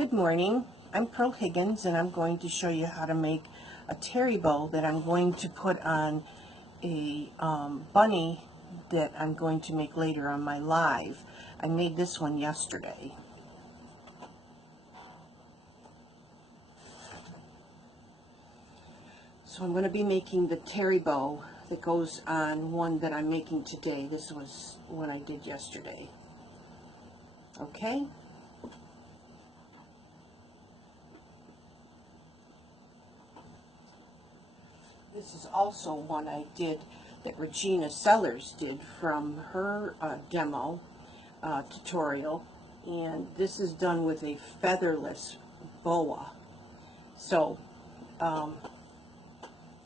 Good morning. I'm Pearl Higgins, and I'm going to show you how to make a Terri Bow that I'm going to put on a bunny that I'm going to make later on my live. I made this one yesterday. So I'm going to be making the Terri Bow that goes on one that I'm making today. This was one I did yesterday. Okay? This is also one I did that Regina Sellers did from her demo tutorial, and this is done with a featherless boa. So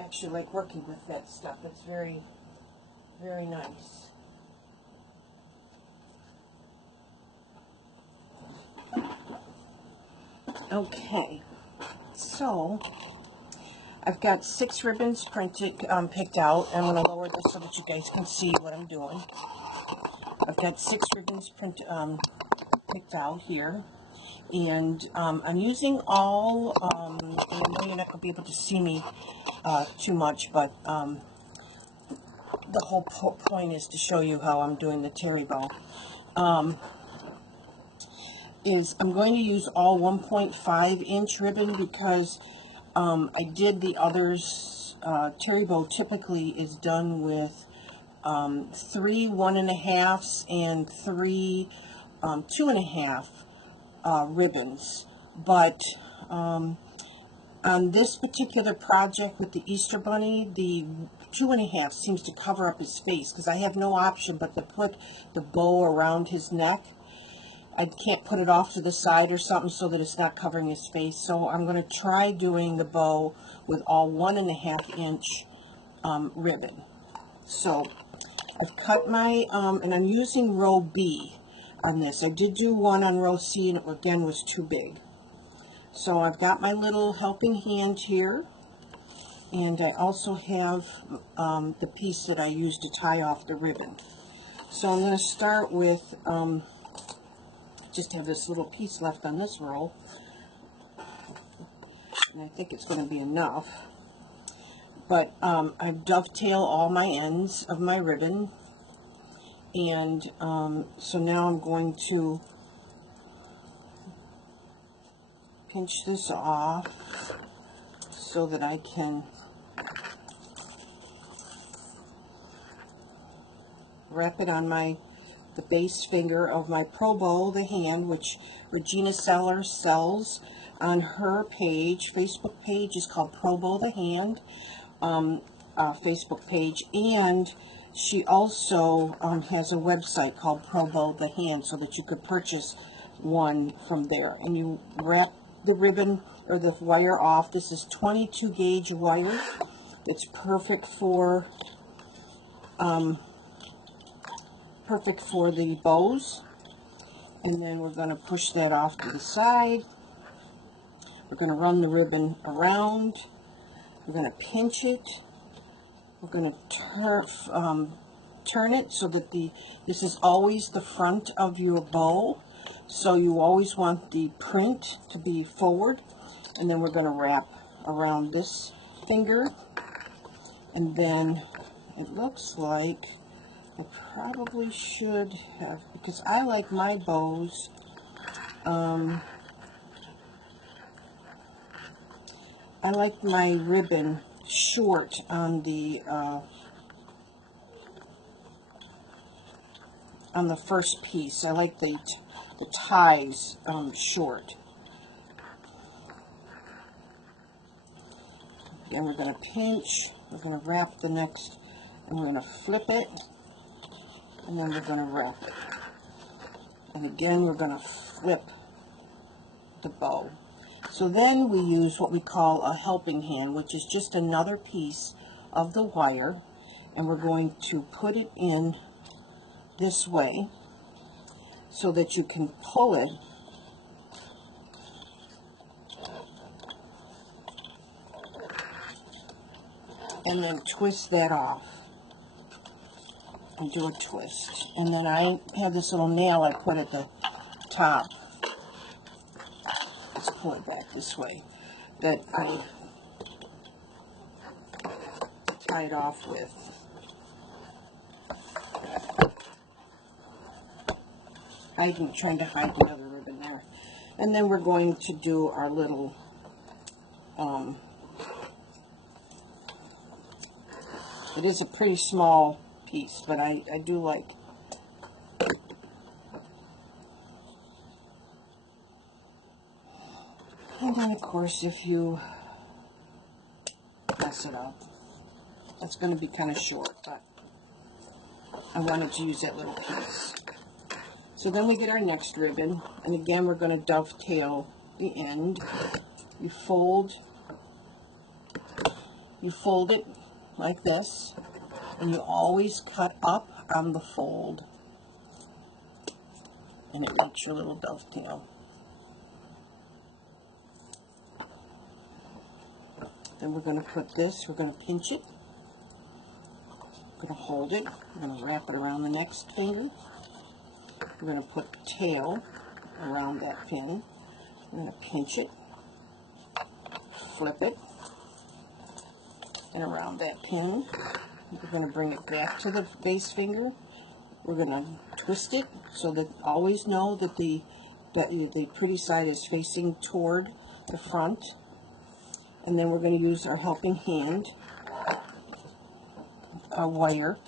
actually like working with that stuff. It's very, very nice. Okay, so I've got 6 ribbons printed, picked out. I'm going to lower this so that you guys can see what I'm doing. I've got 6 ribbons picked out here, and I'm using all, I know you're not going to be able to see me too much, but the whole point is to show you how I'm doing the Terri Bow. I'm going to use all 1.5 inch ribbon because I did the others. Terri Bow typically is done with 3 1.5s and 3 2.5 ribbons, but on this particular project with the Easter Bunny, the 2.5 seems to cover up his face because I have no option but to put the bow around his neck. I can't put it off to the side or something so that it's not covering his face. So I'm going to try doing the bow with all 1.5 inch ribbon. So I've cut my, and I'm using row B on this. I did do one on row C, and it again was too big. So I've got my little helping hand here, and I also have the piece that I used to tie off the ribbon. So I'm going to start with, just have this little piece left on this roll, and I think it's going to be enough. But I dovetail all my ends of my ribbon, and so now I'm going to pinch this off so that I can wrap it on the base finger of my Pro Bow, the hand, which Regina Sellers sells on her page. Facebook page is called Pro Bow, the hand, Facebook page, and she also has a website called Pro Bow, the hand, so that you could purchase one from there. And you wrap the ribbon or the wire off. This is 22 gauge wire. It's perfect for the bows. And then we're going to push that off to the side. We're going to run the ribbon around. We're going to pinch it. We're going to turn it so that this is always the front of your bow. So you always want the print to be forward. And then we're going to wrap around this finger. And then it looks like I probably should have, because I like my bows, I like my ribbon short on the first piece. I like the ties short. Then we're going to pinch, we're going to wrap the next, and we're going to flip it, and then we're going to wrap it. And again, we're going to flip the bow. So then we use what we call a helping hand, which is just another piece of the wire, and we're going to put it in this way so that you can pull it and then twist that off and do a twist. And then I have this little nail I put at the top pull it back this way, that I tie it off with. I'm trying to hide the other ribbon there. And then we're going to do our little it is a pretty small piece, but I do like. And then of course if you mess it up, that's going to be kind of short, but I wanted to use that little piece. So then we get our next ribbon, and again we're going to dovetail the end. You fold it like this, and you always cut up on the fold, and it makes your little dovetail. Then we're going to put this, we're going to pinch it, we're going to hold it, we're going to wrap it around the next finger, we're going to put the tail around that pin, we're going to pinch it, flip it, and around that pin, we're going to bring it back to the base finger, we're going to twist it so that always know that the pretty side is facing toward the front. And then we're going to use our helping hand, a wire,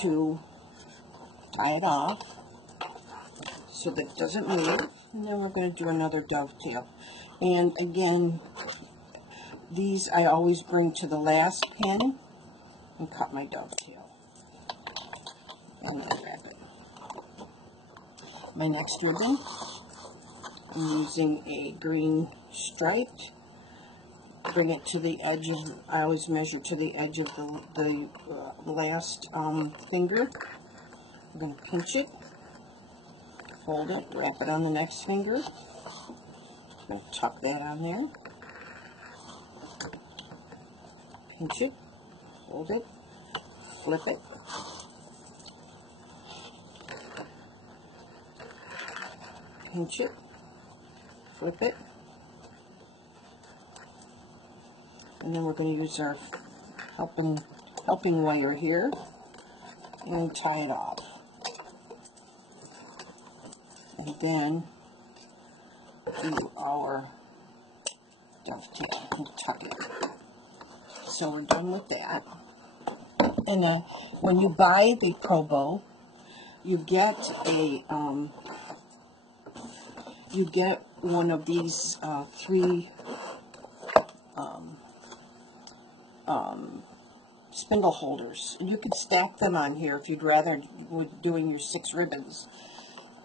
to tie it off so that it doesn't move. And then we're going to do another dovetail. And again, these I always bring to the last pin and cut my dovetail. And then wrap it. My next ribbon, I'm using a green striped. Bring it to the edge of, I always measure to the edge of the last finger. I'm going to pinch it, fold it, wrap it on the next finger. I'm going to tuck that on there. Pinch it, hold it, flip it. Pinch it, flip it. And then we're going to use our helping wire here and tie it off. And then do our dovetail and tuck it. So we're done with that. And when you buy the Pro Bow, you get a one of these three spindle holders, and you can stack them on here if you'd rather with doing your 6 ribbons.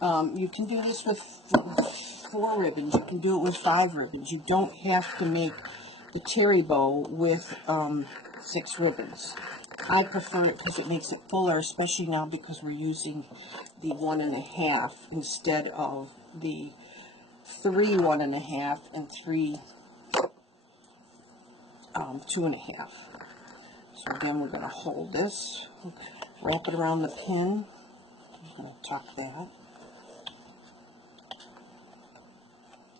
You can do this with 4 ribbons, you can do it with 5 ribbons. You don't have to make the Terri Bow with 6 ribbons. I prefer it because it makes it fuller, especially now because we're using the 1.5 instead of the 3 1.5 and 3 2.5. So again, we're going to hold this, wrap it around the pin, I'm going to tuck that,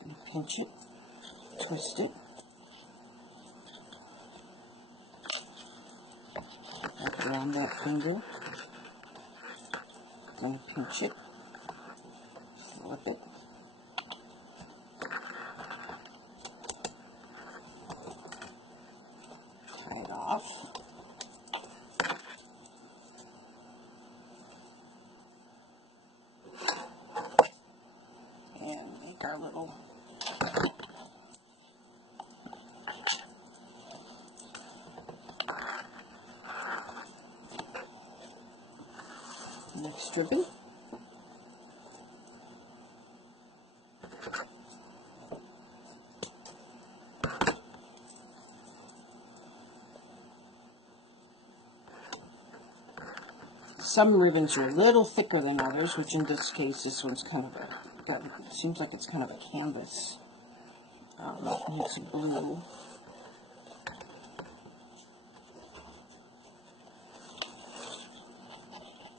and pinch it, twist it, wrap it around that finger, going to pinch it, flip it, tie it off. Our little next ribbon. Some ribbons are a little thicker than others, which in this case, this one's kind of it seems like it's kind of a canvas. It's blue.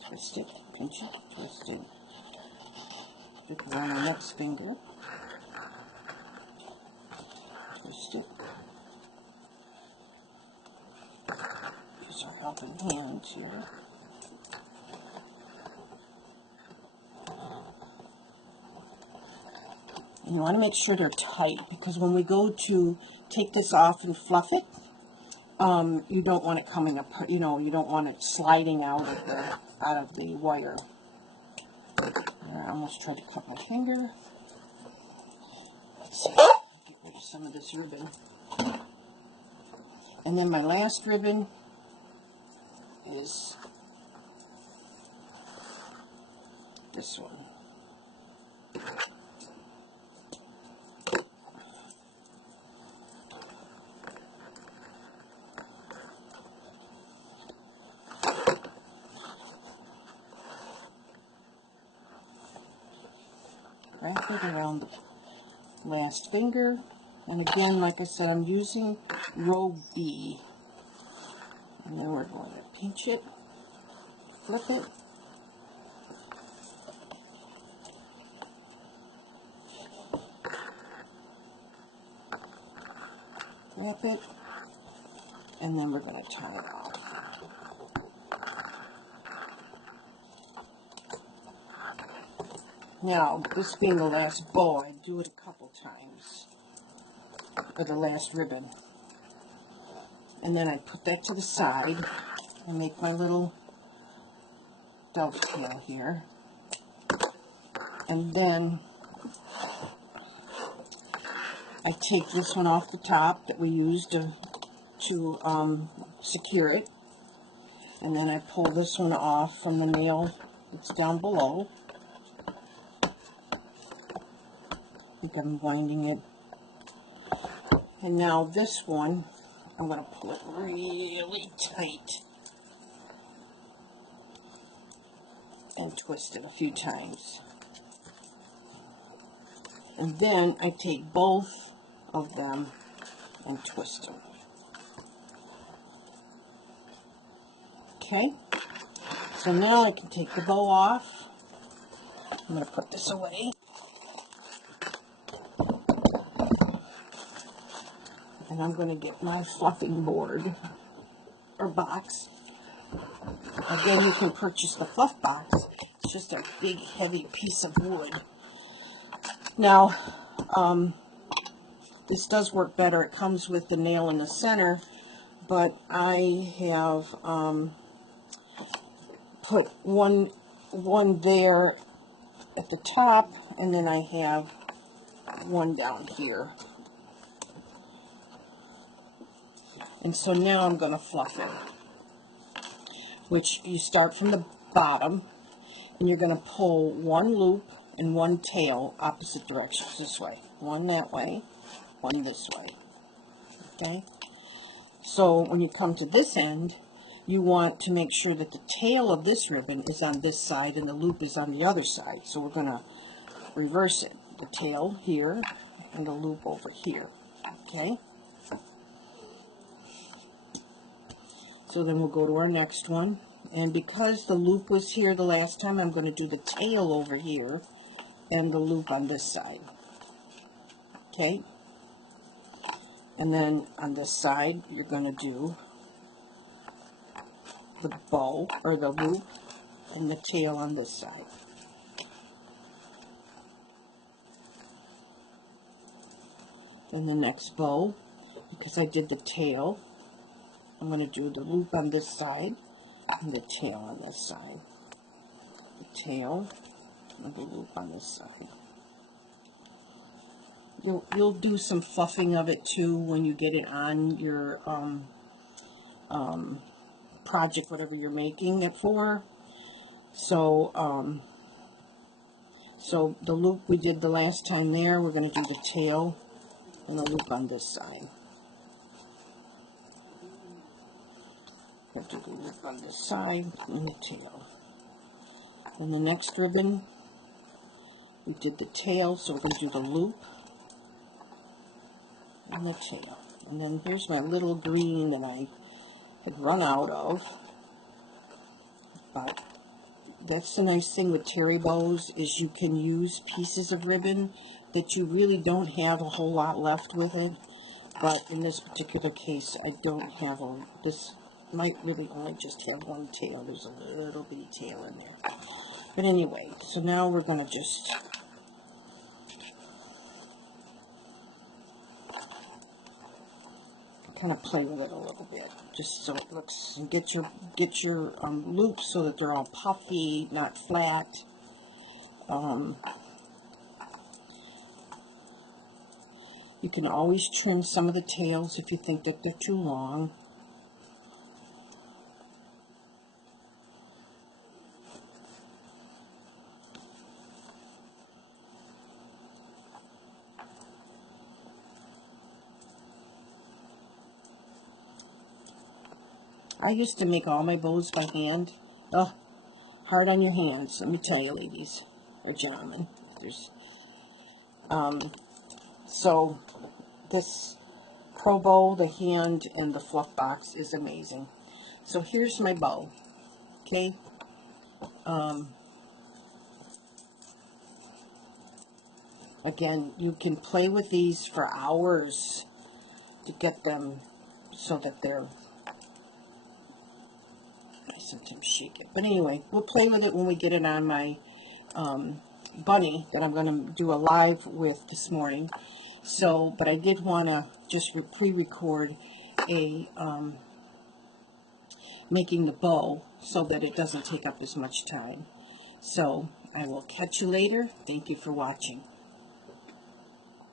Twist it, pinch it, twist it. Put it around the next finger. helping hand here. And you want to make sure they're tight, because when we go to take this off and fluff it, you don't want it coming up, you know, you don't want it sliding out of the wire. I almost tried to cut my finger. Let's see, get rid of some of this ribbon. And then my last ribbon is this one. Wrap it around the last finger, and again, like I said, I'm using row B, and then we're going to pinch it, flip it, wrap it, and then we're going to tie it off. Now, this being the last bow, I do it a couple times, for the last ribbon. And then I put that to the side and make my little dovetail here. And then I take this one off the top that we used to secure it. And then I pull this one off from the nail that's down below. I think I'm winding it. And now this one, I'm going to pull it really tight and twist it a few times. And then I take both of them and twist them. Okay, so now I can take the bow off. I'm going to put this away. And I'm going to get my fluffing board or box. Again, you can purchase the fluff box. It's just a big, heavy piece of wood. Now, this does work better. It comes with the nail in the center, but I have put one there at the top, and then I have one down here. And so now I'm going to fluff it, which you start from the bottom, and you're going to pull one loop and one tail opposite directions this way. One that way, one this way. Okay? So when you come to this end, you want to make sure that the tail of this ribbon is on this side and the loop is on the other side. So we're going to reverse it. The tail here and the loop over here. Okay? So then we'll go to our next one. And because the loop was here the last time, I'm going to do the tail over here and the loop on this side. Okay? And then on this side, you're going to do the bow, or the loop, and the tail on this side. Then the next bow, because I did the tail, I'm going to do the loop on this side and the tail on this side. The tail and the loop on this side. You'll do some fluffing of it too when you get it on your project, whatever you're making it for. So so the loop we did the last time there, we're going to do the tail and the loop on this side. Have to do the loop on this side and the tail. And the next ribbon, we did the tail, so we're going to do the loop and the tail. And then here's my little green that I had run out of. But that's the nice thing with Terri Bows, is you can use pieces of ribbon that you really don't have a whole lot left with it. But in this particular case, I don't have this might really only just have one tail. There's a little bitty tail in there. But anyway, so now we're going to just kind of play with it a little bit, just so it looks, and get your loops so that they're all puffy, not flat. You can always trim some of the tails if you think that they're too long. I used to make all my bows by hand. Oh, hard on your hands, let me tell you, ladies or gentlemen. So this Pro Bow, the hand, and the fluff box is amazing. So here's my bow. Okay. Again, you can play with these for hours to get them so that they're, I sometimes shake it. But anyway, we'll play with it when we get it on my bunny that I'm going to do a live with this morning. So, but I did want to just pre-record a making the bow so that it doesn't take up as much time. So, I will catch you later. Thank you for watching.